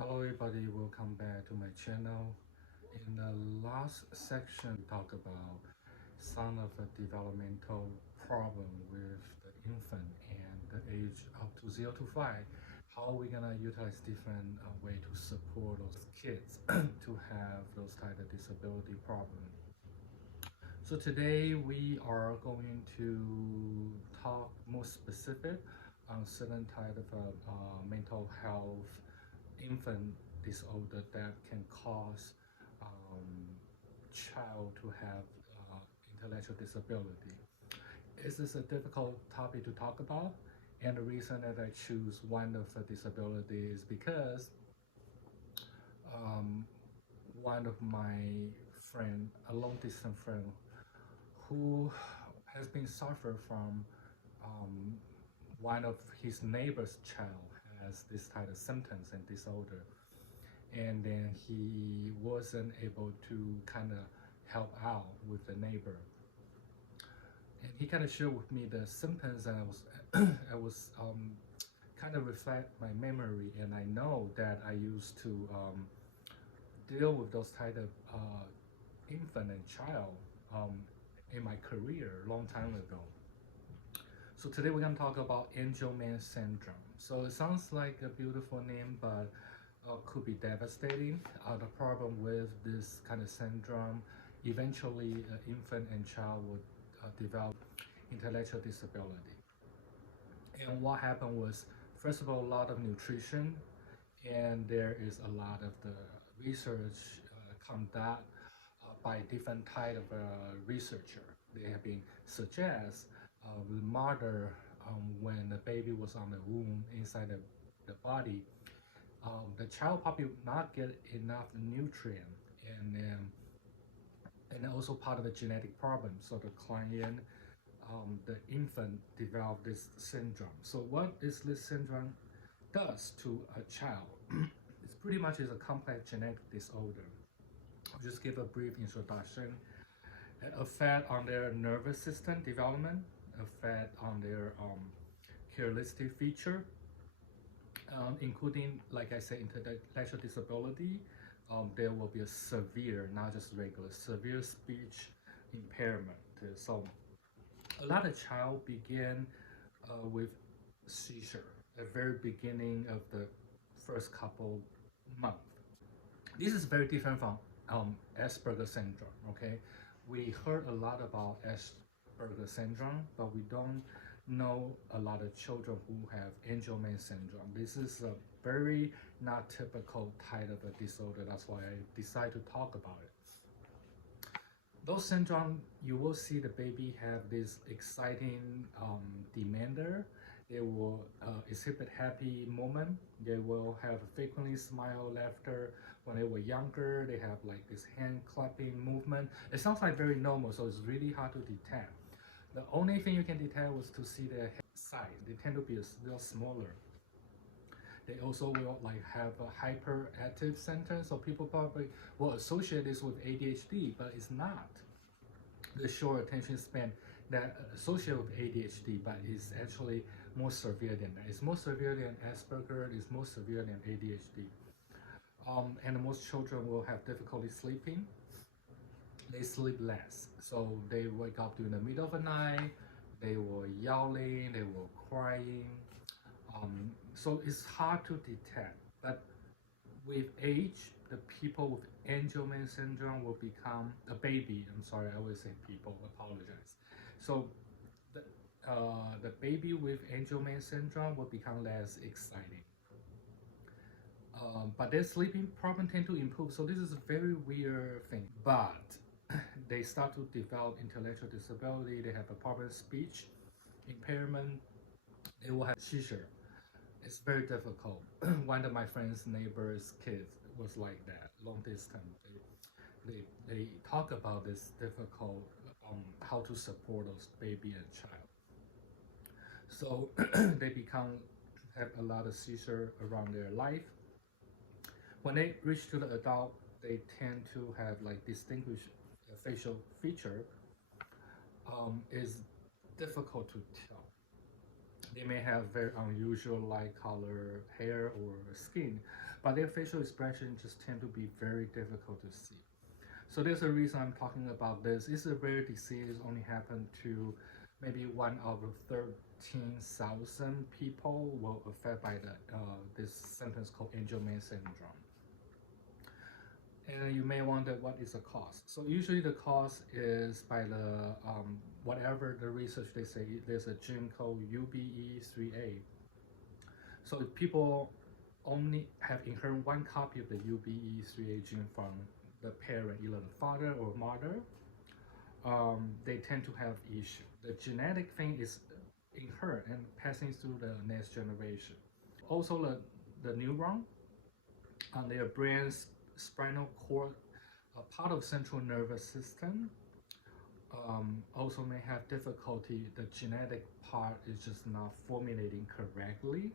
Hello everybody, welcome back to my channel. In the last section, we talked about some of the developmental problem with the infant and the age up to 0 to 5. How are we gonna utilize different way to support those kids to have those type of disability problem. So today we are going to talk more specific on certain type of mental health infant disorder that can cause um, child to have intellectual disability. This is a difficult topic to talk about, and the reason that I choose one of the disability is because um, one of my friend, a long distance friend, who has been suffer from um, one of his neighbor's child has this type of symptoms and disorder, and then he wasn't able to kind of help out with the neighbor, and he kind of shared with me the symptoms, and I was kind of reflect my memory, and I know that I used to deal with those type of infant and child um, in my career a long time ago. So today we're going to talk about Angelman syndrome. So it sounds like a beautiful name, but could be devastating. The problem with this kind of syndrome, eventually infant and child would develop intellectual disability. And what happened was, first of all, a lot of nutrition, and there is a lot of the research conduct by different type of researcher. They have been suggest the mother when the baby was on the womb inside the body, the child probably would not get enough nutrient, and and also part of the genetic problem. So the client, the infant develop this syndrome. So what is this syndrome does to a child? It's pretty much is a complex genetic disorder. I'll just give a brief introduction. It affect on their nervous system development, affect on their characteristic feature, including, like I said, intellectual disability. There will be a severe, not just regular, severe speech impairment. So a lot of child begin with seizure at the very beginning of the first couple months. This is very different from Asperger syndrome. Okay, we heard a lot about Asperger syndrome, but we don't know a lot of children who have Angelman syndrome. This is a very not typical type of a disorder. That's why I decided to talk about it. Those syndrome, you will see the baby have this exciting demander. They will exhibit happy moment. They will have frequently smile, laughter. When they were younger, they have like this hand clapping movement. It sounds like very normal, so it's really hard to detect. The only thing you can detect was to see their head size. They tend to be a little smaller. They also will like have a hyperactive center, so people probably will associate this with ADHD, but it's not the short attention span that associated with ADHD, but it's actually more severe than that. It's more severe than Asperger, it's more severe than ADHD. And most children will have difficulty sleeping. They sleep less, so they wake up during the middle of the night, they were yelling, they were crying. So it's hard to detect, but with age, the people with Angelman syndrome will become a baby. I'm sorry, I always say people, apologize. So the, the baby with Angelman syndrome will become less exciting. But their sleeping problem tend to improve. So this is a very weird thing. But they start to develop intellectual disability. They have a problem speech impairment. They will have seizure. It's very difficult. One of my friend's neighbor's kids was like that, long distance. They talk about this difficult how to support those baby and child. So they become have a lot of seizure around their life. When they reach to the adult, they tend to have like distinguished facial feature. Is difficult to tell. They may have very unusual light color hair or skin, but their facial expression just tend to be very difficult to see. So there's a reason I'm talking about this. It's a rare disease, only happen to maybe 1 out of 13,000 people will affected by this symptoms called Angelman syndrome. And you may wonder what is the cause. So usually the cause is by the whatever the research they say there's a gene called UBE3A. So if people only have inherited one copy of the UBE3A gene from the parent, either the father or mother, they tend to have issue. The genetic thing is inherent and passing through the next generation. Also, the neuron on their brain's spinal cord, part of central nervous system, also may have difficulty. The genetic part is just not formulating correctly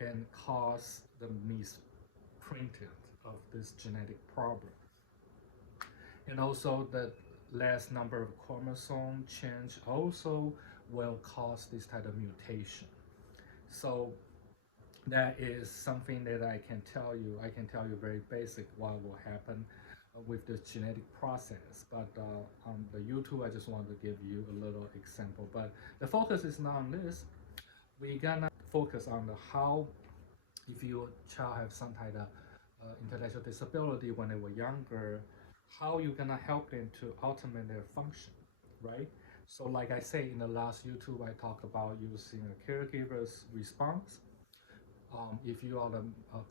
and cause the misprinting of this genetic problem. And also the less number of chromosome change also will cause this type of mutation. So that is something that I can tell you. I can tell you very basic what will happen with this genetic process. But on the YouTube, I just want to give you a little example. But the focus is not on this. We're gonna focus on the how, if your child have some type of intellectual disability when they were younger, how you gonna help them to ultimate their function, right? So like I say in the last YouTube, I talk about using a caregiver's response. If you are the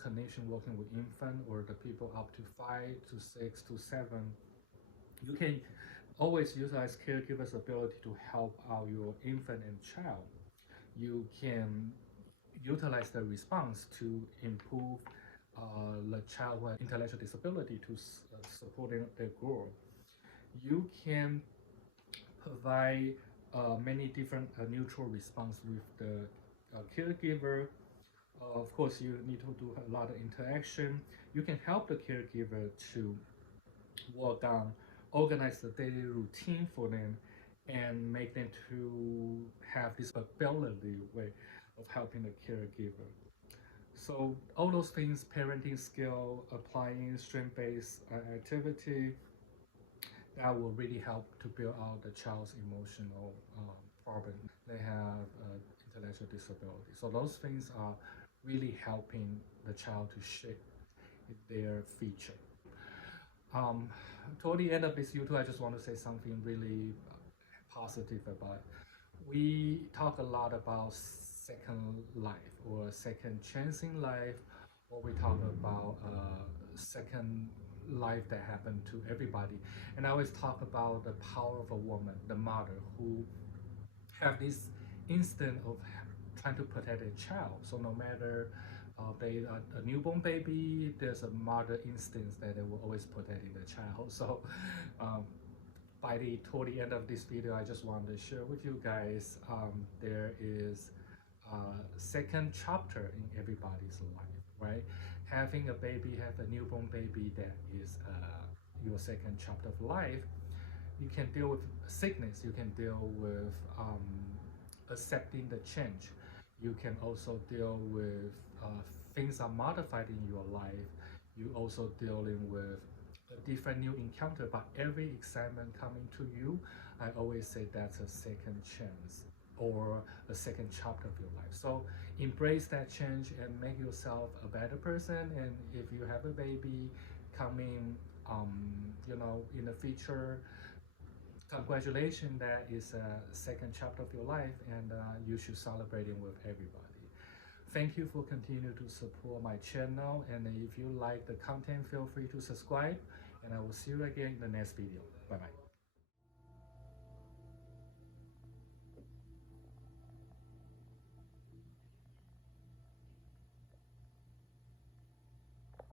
clinician working with infant or the people up to 5 to 6 to 7, you can always utilize caregiver's ability to help out your infant and child. You can utilize the response to improve the child with intellectual disability to supporting their growth. You can provide many different neutral response with the caregiver. Of course, you need to do a lot of interaction. You can help the caregiver to work on, organize the daily routine for them and make them to have this ability way of helping the caregiver. So all those things, parenting skill, applying strength-based activity, that will really help to build out the child's emotional problem. They have intellectual disability. So those things are really helping the child to shape their future. Toward the end of this YouTube, I just want to say something really positive about. We talk a lot about second life or second chance in life, or we talk about second life that happened to everybody. And I always talk about the power of a woman, the mother, who have this instinct of trying to protect a child. So no matter they are a newborn baby, there's a mother instinct that they will always protect the child. So toward the end of this video, I just wanted to share with you guys there is a second chapter in everybody's life, right? Having a baby, have a newborn baby, that is your second chapter of life. You can deal with sickness, you can deal with accepting the change. You can also deal with things are modified in your life. You also dealing with a different new encounter, but every excitement coming to you, I always say that's a second chance or a second chapter of your life. So embrace that change and make yourself a better person. And if you have a baby coming, in the future, congratulations, that is a second chapter of your life, and you should celebrate it with everybody. Thank you for continuing to support my channel, and if you like the content, feel free to subscribe, and I will see you again in the next video. Bye bye.